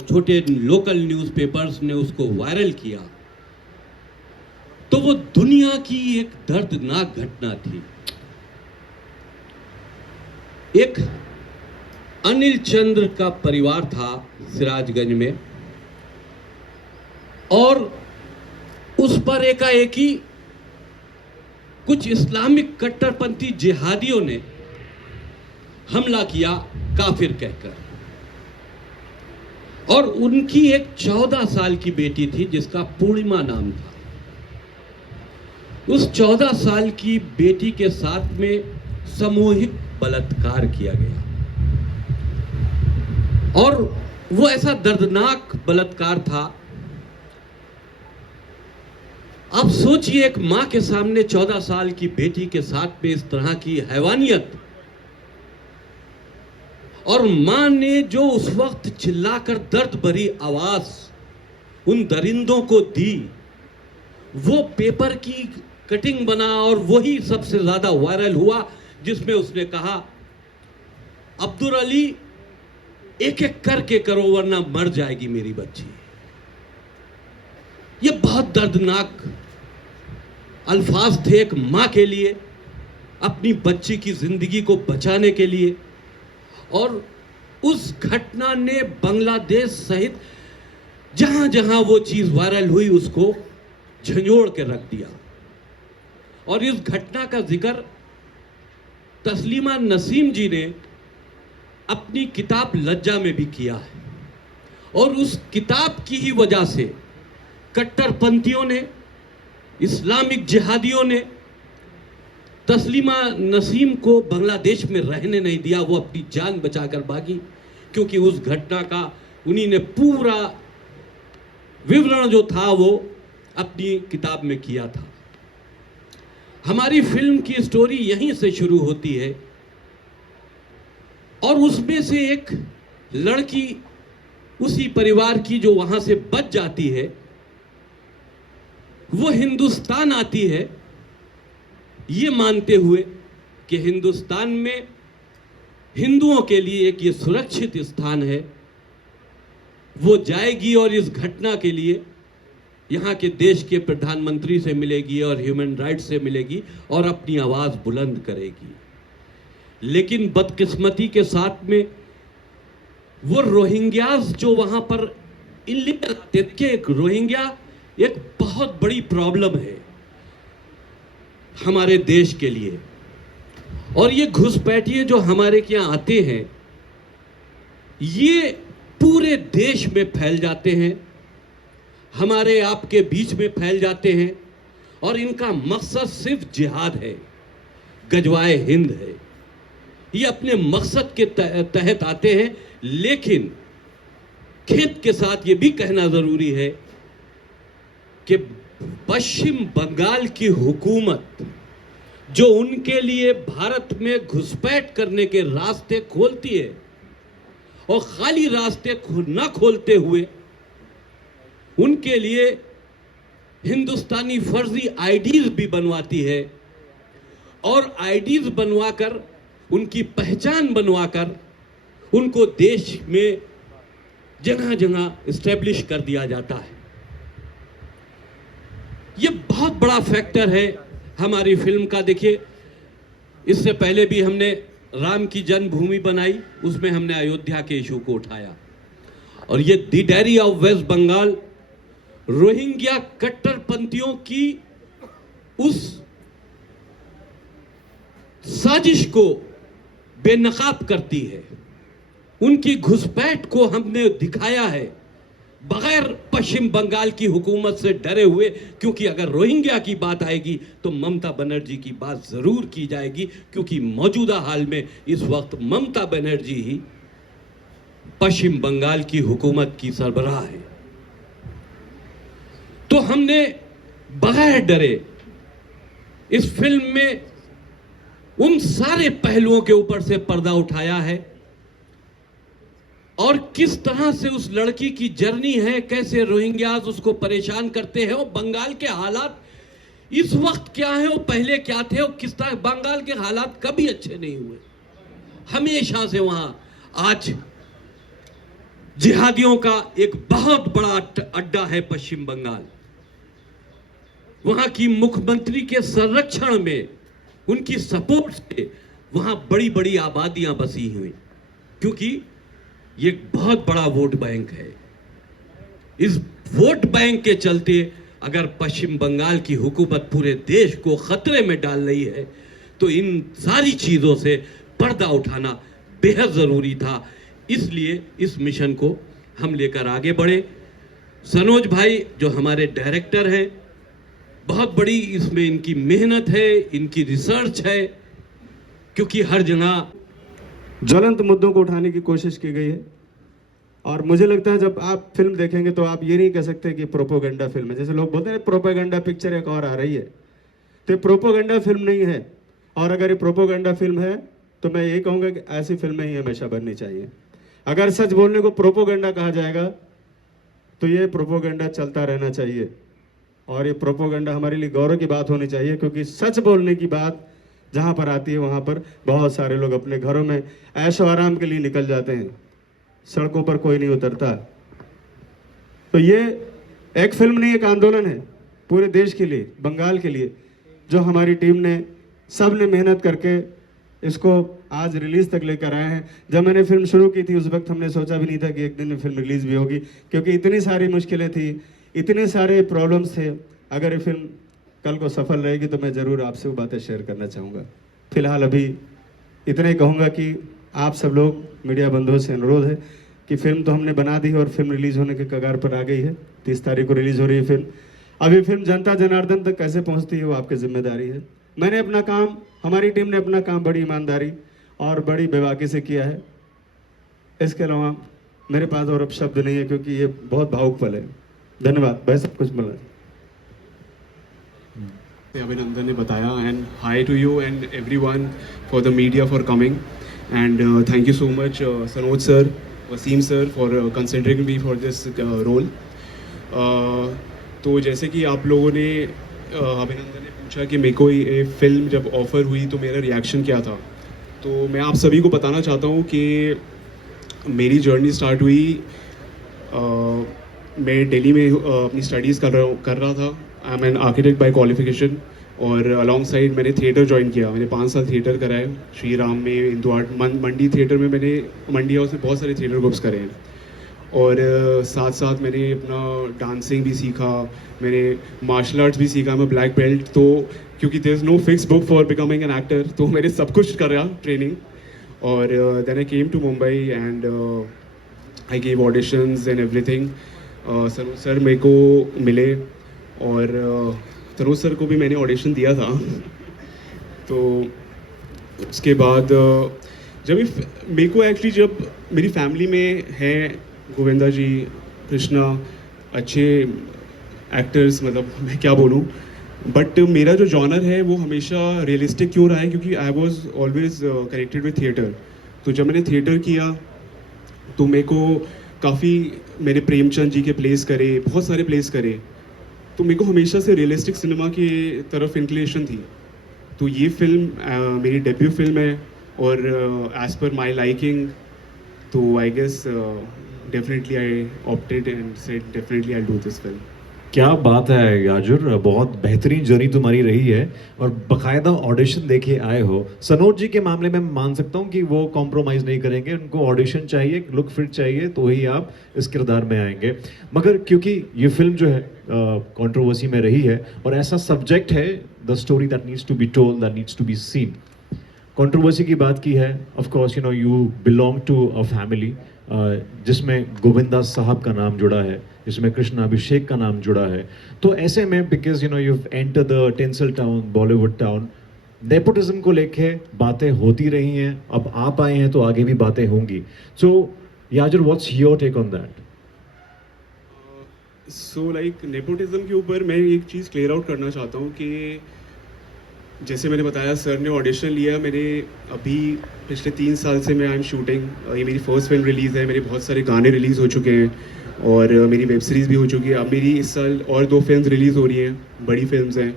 छोटे local newspapers ने उसको वायरल किया तो वो दुनिया की एक दर्दनाक घटना थी। एक अनिल चंद्र का परिवार था सिराजगंज में और उस पर एकाएक ही कुछ इस्लामिक कट्टरपंथी जिहादियों ने हमला किया काफिर कहकर। और उनकी एक 14 साल की बेटी थी जिसका पूर्णिमा नाम था। उस 14 साल की बेटी के साथ में सामूहिक बलात्कार किया गया और वो ऐसा दर्दनाक बलात्कार था। आप सोचिए, एक मां के सामने 14 साल की बेटी के साथ में इस तरह की हैवानियत, और मां ने जो उस वक्त चिल्लाकर दर्द भरी आवाज उन दरिंदों को दी, वो पेपर की कटिंग बना और वही सबसे ज्यादा वायरल हुआ, जिसमें उसने कहा, अब्दुल अली एक एक करके करो वरना मर जाएगी मेरी बच्ची। ये बहुत दर्दनाक अल्फाज थे एक मां के लिए, अपनी बच्ची की जिंदगी को बचाने के लिए। और उस घटना ने बांग्लादेश सहित जहां जहां वो चीज वायरल हुई उसको झंझोड़ के रख दिया। और इस घटना का जिक्र तस्लीमा नसीम जी ने अपनी किताब लज्जा में भी किया है। और उस किताब की ही वजह से कट्टरपंथियों ने, इस्लामिक जिहादियों ने तस्लीमा नसीम को बांग्लादेश में रहने नहीं दिया। वो अपनी जान बचाकर भागी, क्योंकि उस घटना का उन्हीं ने पूरा विवरण जो था वो अपनी किताब में किया था। हमारी फिल्म की स्टोरी यहीं से शुरू होती है और उसमें से एक लड़की उसी परिवार की जो वहां से बच जाती है, वो हिंदुस्तान आती है ये मानते हुए कि हिंदुस्तान में हिंदुओं के लिए एक ये सुरक्षित स्थान है। वो जाएगी और इस घटना के लिए यहाँ के देश के प्रधानमंत्री से मिलेगी और ह्यूमन राइट्स से मिलेगी और अपनी आवाज बुलंद करेगी। लेकिन बदकिस्मती के साथ में वो रोहिंग्याज जो वहां पर इल्लीगल आते थे, एक रोहिंग्या एक बहुत बड़ी प्रॉब्लम है हमारे देश के लिए। और ये घुसपैठिए जो हमारे के यहाँ आते हैं, ये पूरे देश में फैल जाते हैं, हमारे आपके बीच में फैल जाते हैं और इनका मकसद सिर्फ जिहाद है, गजवाए हिंद है। ये अपने मकसद के तहत आते हैं। लेकिन खेद के साथ ये भी कहना जरूरी है कि पश्चिम बंगाल की हुकूमत जो उनके लिए भारत में घुसपैठ करने के रास्ते खोलती है और खाली रास्ते न खोलते हुए उनके लिए हिंदुस्तानी फर्जी आईडीज भी बनवाती है और आईडीज बनवाकर, उनकी पहचान बनवाकर उनको देश में जगह जगह इस्टेब्लिश कर दिया जाता है। ये बहुत बड़ा फैक्टर है हमारी फिल्म का। देखिए, इससे पहले भी हमने राम की जन्मभूमि बनाई, उसमें हमने अयोध्या के इशू को उठाया। और ये the diary of West Bengal Rohingya कट्टरपंथियों की उस साजिश को बेनकाब करती है। उनकी घुसपैठ को हमने दिखाया है बगैर पश्चिम बंगाल की हुकूमत से डरे हुए, क्योंकि अगर रोहिंग्या की बात आएगी तो ममता बनर्जी की बात जरूर की जाएगी, क्योंकि मौजूदा हाल में इस वक्त ममता बनर्जी ही पश्चिम बंगाल की हुकूमत की सरबराह है। तो हमने बगैर डरे इस फिल्म में उन सारे पहलुओं के ऊपर से पर्दा उठाया है और किस तरह से उस लड़की की जर्नी है, कैसे रोहिंग्याज उसको परेशान करते हैं और बंगाल के हालात इस वक्त क्या है और पहले क्या थे और किस तरह बंगाल के हालात कभी अच्छे नहीं हुए। हमेशा से वहां आज जिहादियों का एक बहुत बड़ा अड्डा है पश्चिम बंगाल। वहां की मुख्यमंत्री के संरक्षण में, उनकी सपोर्ट से वहां बड़ी बड़ी आबादियां बसी हुई, क्योंकि ये एक बहुत बड़ा वोट बैंक है। इस वोट बैंक के चलते अगर पश्चिम बंगाल की हुकूमत पूरे देश को खतरे में डाल रही है, तो इन सारी चीजों से पर्दा उठाना बेहद जरूरी था। इसलिए इस मिशन को हम लेकर आगे बढ़े। सनोज भाई जो हमारे डायरेक्टर हैं, बहुत बड़ी इसमें इनकी मेहनत है, इनकी रिसर्च है, क्योंकि हर जगह ज्वलंत मुद्दों को उठाने की कोशिश की गई है। और मुझे लगता है जब आप फिल्म देखेंगे तो आप ये नहीं कह सकते कि प्रोपोगंडा फिल्म है। जैसे लोग बोलते हैं प्रोपेगेंडा पिक्चर एक और आ रही है, तो ये प्रोपोगंडा फिल्म नहीं है। और अगर ये प्रोपोगंडा फिल्म है तो मैं यही कहूँगा कि ऐसी फिल्में ही हमेशा बननी चाहिए। अगर सच बोलने को प्रोपोगंडा कहा जाएगा तो ये प्रोपोगंडा चलता रहना चाहिए। और ये प्रोपोगंडा हमारे लिए गौरव की बात होनी चाहिए, क्योंकि सच बोलने की बात जहाँ पर आती है वहाँ पर बहुत सारे लोग अपने घरों में ऐशो आराम के लिए निकल जाते हैं, सड़कों पर कोई नहीं उतरता। तो ये एक फिल्म नहीं, एक आंदोलन है पूरे देश के लिए, बंगाल के लिए, जो हमारी टीम ने, सब ने मेहनत करके इसको आज रिलीज तक लेकर आए हैं। जब मैंने फिल्म शुरू की थी उस वक्त हमने सोचा भी नहीं था कि एक दिन में फिल्म रिलीज भी होगी, क्योंकि इतनी सारी मुश्किलें थी, इतने सारे प्रॉब्लम्स थे। अगर ये फिल्म कल को सफल रहेगी तो मैं ज़रूर आपसे वो बातें शेयर करना चाहूँगा। फिलहाल अभी इतना ही कहूँगा कि आप सब लोग, मीडिया बंधुओं से अनुरोध है कि फिल्म तो हमने बना दी है और फिल्म रिलीज़ होने के कगार पर आ गई है। 30 तारीख को रिलीज़ हो रही है फिल्म। अभी फिल्म जनता जनार्दन तक कैसे पहुँचती है वो आपकी जिम्मेदारी है। मैंने अपना काम, हमारी टीम ने अपना काम बड़ी ईमानदारी और बड़ी बेबाकी से किया है। इसके अलावा मेरे पास और अब शब्द नहीं है, क्योंकि ये बहुत भावुक पल है। धन्यवाद भाई, सब कुछ मिला। अभिनंदन ने बताया, and hi to you and everyone for the media for coming, and thank you so much Sanoj sir, Wasim sir for considering me for this role. तो जैसे कि आप लोगों ने अभिनंदन ने पूछा कि मेरे को ये फिल्म जब ऑफ़र हुई तो मेरा रिएक्शन क्या था, तो मैं आप सभी को बताना चाहता हूँ कि मेरी जर्नी स्टार्ट हुई, मैं दिल्ली में अपनी स्टडीज़ कर रहा था। I am an architect by qualification, और अलॉन्ग साइड मैंने थिएटर ज्वाइन किया। मैंने 5 साल थिएटर करा है, श्री राम में, इंदु आर्ट, मंडी थिएटर में, मैंने मंडी हाउस में बहुत सारे थिएटर ग्रुप्स करे हैं। और साथ साथ मैंने अपना डांसिंग भी सीखा, मैंने मार्शल आर्ट्स भी सीखा, मैं ब्लैक बेल्ट। तो क्योंकि there is no fix book for becoming an actor, तो मैंने सब कुछ करा ट्रेनिंग। और then I came to Mumbai and I gave auditions and everything. Sir मेरे को मिले, और तनुज सर को भी मैंने ऑडिशन दिया था। तो उसके बाद जब मेरे को एक्चुअली, जब मेरी फैमिली में है गोविंदा जी, कृष्णा, अच्छे एक्टर्स, मतलब मैं क्या बोलूँ, बट मेरा जो जॉनर है वो हमेशा रियलिस्टिक क्यों रहा है, क्योंकि I was always connected with theatre. तो जब मैंने थिएटर किया तो मेरे को काफ़ी, मैंने प्रेमचंद जी के प्लेस करे, बहुत सारे प्लेस करे, तो मेरे को हमेशा से रियलिस्टिक सिनेमा की तरफ इंक्लिनेशन थी। तो ये फिल्म मेरी डेब्यू फिल्म है, और एज़ पर माई लाइकिंग, तो I guess definitely I opted and said definitely I do this film. क्या बात है याजुर, बहुत बेहतरीन जर्नी तुम्हारी रही है और बकायदा ऑडिशन देके आए हो। सनोज जी के मामले में मान सकता हूँ कि वो कॉम्प्रोमाइज़ नहीं करेंगे, उनको ऑडिशन चाहिए, लुक फिट चाहिए, तो ही आप इस किरदार में आएंगे। मगर क्योंकि ये फिल्म जो है कंट्रोवर्सी में रही है और ऐसा सब्जेक्ट है, the story that needs to be told, that needs to be seen. Controversy की बात की है, of course you know you belong to a family जिसमें गोविंदा साहब का नाम जुड़ा है, जिसमें कृष्णा अभिषेक का नाम जुड़ा है। तो ऐसे में because you know you enter the tensile town, Bollywood town, nepotism को लेके बातें होती रही हैं, अब आप आए हैं तो आगे भी बातें होंगी। So Yajur, what's your take on that? So like nepotism के ऊपर मैं एक चीज़ क्लियर आउट करना चाहता हूँ कि जैसे मैंने बताया, सर ने ऑडिशन लिया, मैंने अभी पिछले 3 साल से मैं आई एम शूटिंग, ये मेरी फर्स्ट फिल्म रिलीज़ है, मेरे बहुत सारे गाने रिलीज़ हो चुके हैं, और मेरी वेब सीरीज़ भी हो चुकी है। अब मेरी इस साल और 2 फिल्म्स रिलीज़ हो रही हैं, बड़ी फिल्म्स हैं,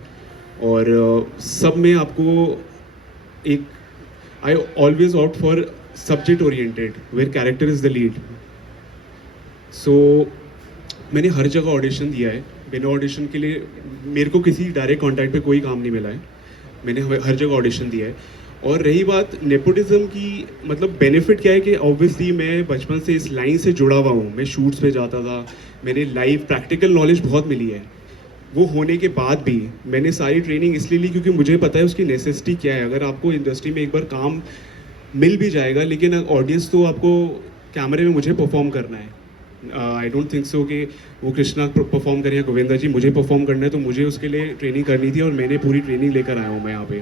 और सब में आपको एक, I always opt for subject oriented where character is the lead. So मैंने हर जगह ऑडिशन दिया है। बिना ऑडिशन के लिए मेरे को किसी डायरेक्ट कांटेक्ट पे कोई काम नहीं मिला है। मैंने हर जगह ऑडिशन दिया है। और रही बात नेपोटिज्म की, मतलब बेनिफिट क्या है कि ऑब्वियसली मैं बचपन से इस लाइन से जुड़ा हुआ हूँ। मैं शूट्स पे जाता था, मैंने लाइव प्रैक्टिकल नॉलेज बहुत मिली है। वो होने के बाद भी मैंने सारी ट्रेनिंग इसलिए ली क्योंकि मुझे पता है उसकी नेसेसिटी क्या है। अगर आपको इंडस्ट्री में एक बार काम मिल भी जाएगा, लेकिन ऑडियंस तो आपको कैमरे में मुझे परफॉर्म करना है। आई डोंट थिंक सो कि वो कृष्णा परफॉर्म करें या गोविंदा जी, मुझे परफॉर्म करना है। तो मुझे उसके लिए ट्रेनिंग करनी थी और मैंने पूरी ट्रेनिंग लेकर आया हूँ मैं यहाँ पे।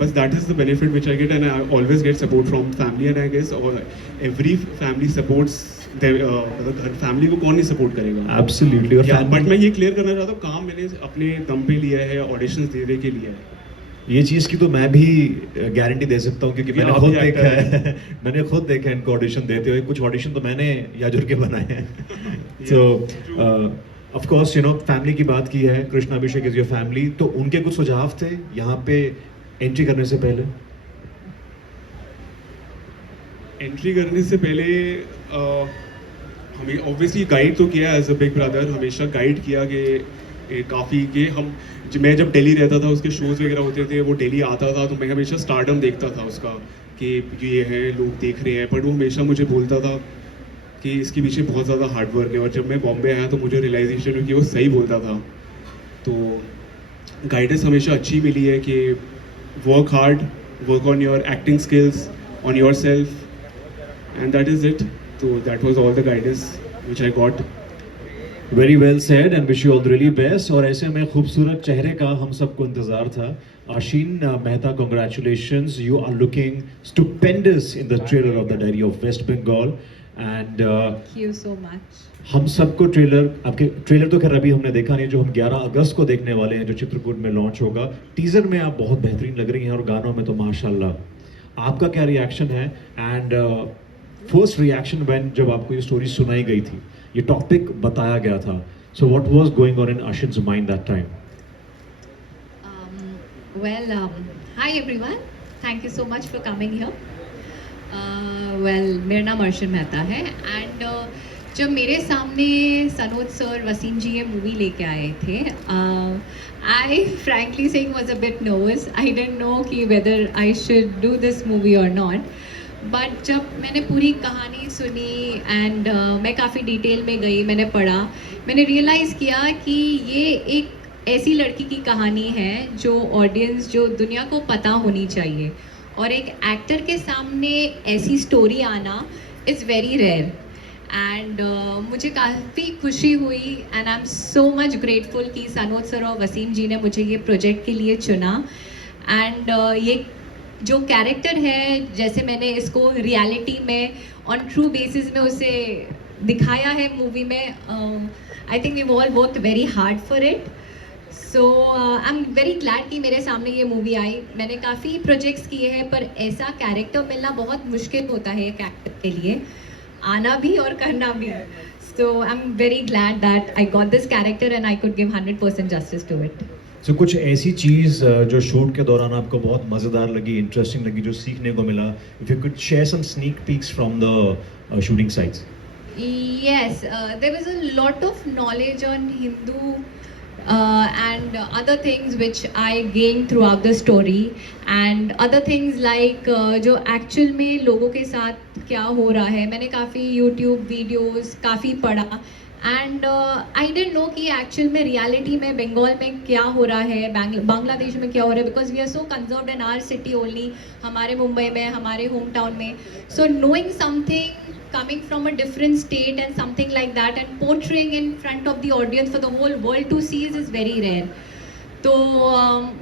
बस that is the benefit which I get, and I always get support from family, and I guess और एवरी फैमिली सपोर्ट्स। मतलब घर फैमिली को कौन नहीं सपोर्ट करेगा? एब्सोल्युटली। और बट मैं ये क्लियर करना चाहता हूँ, काम मैंने अपने दम पे लिया है, ऑडिशंस देने के लिए है। ये चीज़ की तो मैं भी गारंटी दे सकता हूँ क्योंकि मैंने आप खुद भी देखा actor है। मैंने खुद देखा है इनको ऑडिशन देते हुए। कुछ ऑडिशन तो मैंने याजुर के बनाए हैं। तो of course you no family की बात की है, Krishna Abhishek is your family, तो उनके कुछ सुझाव थे यहाँ पे एंट्री करने से पहले? एंट्री करने से पहले हमें ऑब्वियसली गाइड तो किया एज अ बिग ब्रदर, हमेशा गाइड किया कि काफ़ी कि मैं जब दिल्ली रहता था, उसके शोज़ वगैरह होते थे, वो दिल्ली आता था, तो मैं हमेशा स्टारडम देखता था उसका कि ये है, लोग देख रहे हैं। बट वो हमेशा मुझे बोलता था कि इसके पीछे बहुत ज़्यादा हार्डवर्क है। और जब मैं बॉम्बे आया तो मुझे रियलाइजेशन हुई कि वो सही बोलता था। तो गाइडेंस हमेशा अच्छी मिली है कि work hard, work on your acting skills, on your self, and that is it. तो that was all the guidance which I got. Very well said and wish you all the really best. और ऐसे में खूबसूरत चेहरे का हम सबको इंतजार था। Asheen Mehta, congratulations, you are looking stupendous in the trailer of the diary of West Bengal. And Thank you so much. हम सबको आपके ट्रेलर तो खैर अभी हमने देखा नहीं, जो हम 11 अगस्त को देखने वाले हैं, जो चित्रकूट में लॉन्च होगा। टीजर में आप बहुत बेहतरीन लग रही हैं और गानों में तो माशाल्लाह। आपका क्या रिएक्शन है? एंड फर्स्ट रिएक्शन व्हेन जब आपको ये स्टोरी सुनाई गई थी, ये टॉपिक बताया गया था, so what was going on in आशिन's mind that time? Hi everyone. Thank you so much for coming here. मेरा नाम अर्शन मेहता है एंड जब मेरे सामने सनोज सर, वसीम जी ये मूवी लेके आए थे, I frankly saying was a bit nervous. I didn't know कि whether I should do this movie और नॉट. बट जब मैंने पूरी कहानी सुनी एंड मैं काफ़ी डिटेल में गई, मैंने पढ़ा, मैंने रियलाइज़ किया कि ये एक ऐसी लड़की की कहानी है जो ऑडियंस, जो दुनिया को पता होनी चाहिए. और एक एक्टर के सामने ऐसी स्टोरी आना इज़ वेरी रेयर. एंड मुझे काफ़ी खुशी हुई and I am so much grateful कि सनोज सर और वसीम जी ने मुझे ये प्रोजेक्ट के लिए चुना. एंड ये जो कैरेक्टर है, जैसे मैंने इसको रियलिटी में ऑन ट्रू बेसिस में उसे दिखाया है मूवी में, I think we all worked very hard for it. So I am very glad कि मेरे सामने ये मूवी आई. मैंने काफ़ी प्रोजेक्ट्स किए हैं पर ऐसा कैरेक्टर मिलना बहुत मुश्किल होता है एक एक्टर के लिए, आना भी और करना भी. So I am very glad that I got this character and I could give 100% justice to it. So कुछ ऐसी चीज़ जो शूट के दौरान आपको बहुत मज़ेदार लगी, इंटरेस्टिंग लगी, जो सीखने को मिला? If you could share some sneak peeks from the shooting sites. Yes, there was a lot of knowledge on Hindu and other things which I gained throughout the story, and other things like जो actual में लोगों के साथ क्या हो रहा है. मैंने काफ़ी YouTube वीडियोस काफ़ी पढ़ा एंड आई डिडंट नो कि एक्चुअल में रियलिटी में बंगाल में क्या हो रहा है, बांग्लादेश में क्या हो रहा है, because we are so conserved in our city only, हमारे मुंबई में, हमारे होम टाउन में. So knowing something coming from a different state and something like that and portraying in front of the audience for the whole world to see is very rare. तो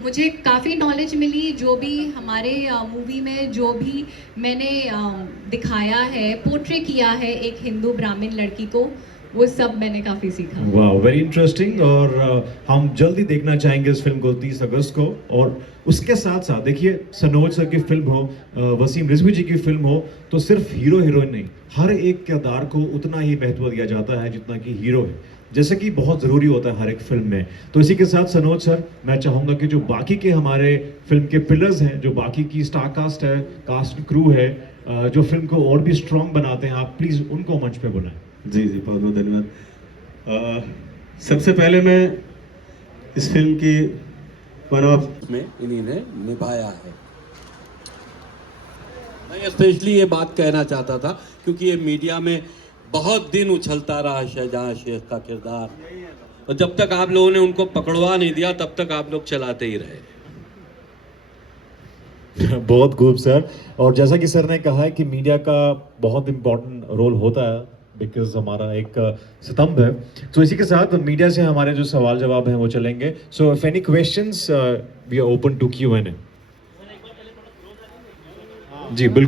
मुझे काफ़ी knowledge मिली. जो भी हमारे movie में जो भी मैंने दिखाया है, पोर्ट्रे किया है एक हिंदू ब्राह्मण लड़की को, वो सब मैंने काफ़ी सीखा. वाह, वेरी इंटरेस्टिंग. और हम जल्दी देखना चाहेंगे इस फिल्म को 30 अगस्त को. और उसके साथ साथ देखिए, सनोज सर की फिल्म हो, वसीम रिजवी जी की फिल्म हो, तो सिर्फ हीरो हीरोइन नहीं, हर एक किरदार को उतना ही महत्व दिया जाता है जितना कि हीरो है, जैसे कि बहुत ज़रूरी होता है हर एक फिल्म में. तो इसी के साथ सनोज सर, मैं चाहूँगा कि जो बाकी के हमारे फिल्म के पिलर्स हैं, जो बाकी की स्टार कास्ट है, कास्ट क्रू है, जो फिल्म को और भी स्ट्रॉन्ग बनाते हैं, आप प्लीज़ उनको मंच पे बुलाएं. जी जी, बहुत बहुत धन्यवाद। सबसे पहले मैं इस फिल्म की वन ऑफ में इन्हीं ने निभाया है। मैं स्पेशली ये बात कहना चाहता था क्योंकि ये मीडिया में बहुत दिन उछलता रहा शाहजहां शेख का किरदार, और जब तक आप लोगों ने उनको पकड़वा नहीं दिया तब तक आप लोग चलाते ही रहे। बहुत खूब सर। और जैसा कि सर ने कहा है कि मीडिया का बहुत इम्पोर्टेंट रोल होता है, बिकॉज हमारा एक स्तंभ है। तो इसी के साथ मीडिया से हमारे जो सवाल जवाब हैं वो चलेंगे। So if any questions we are open to Q&A। जी बिल्कुल।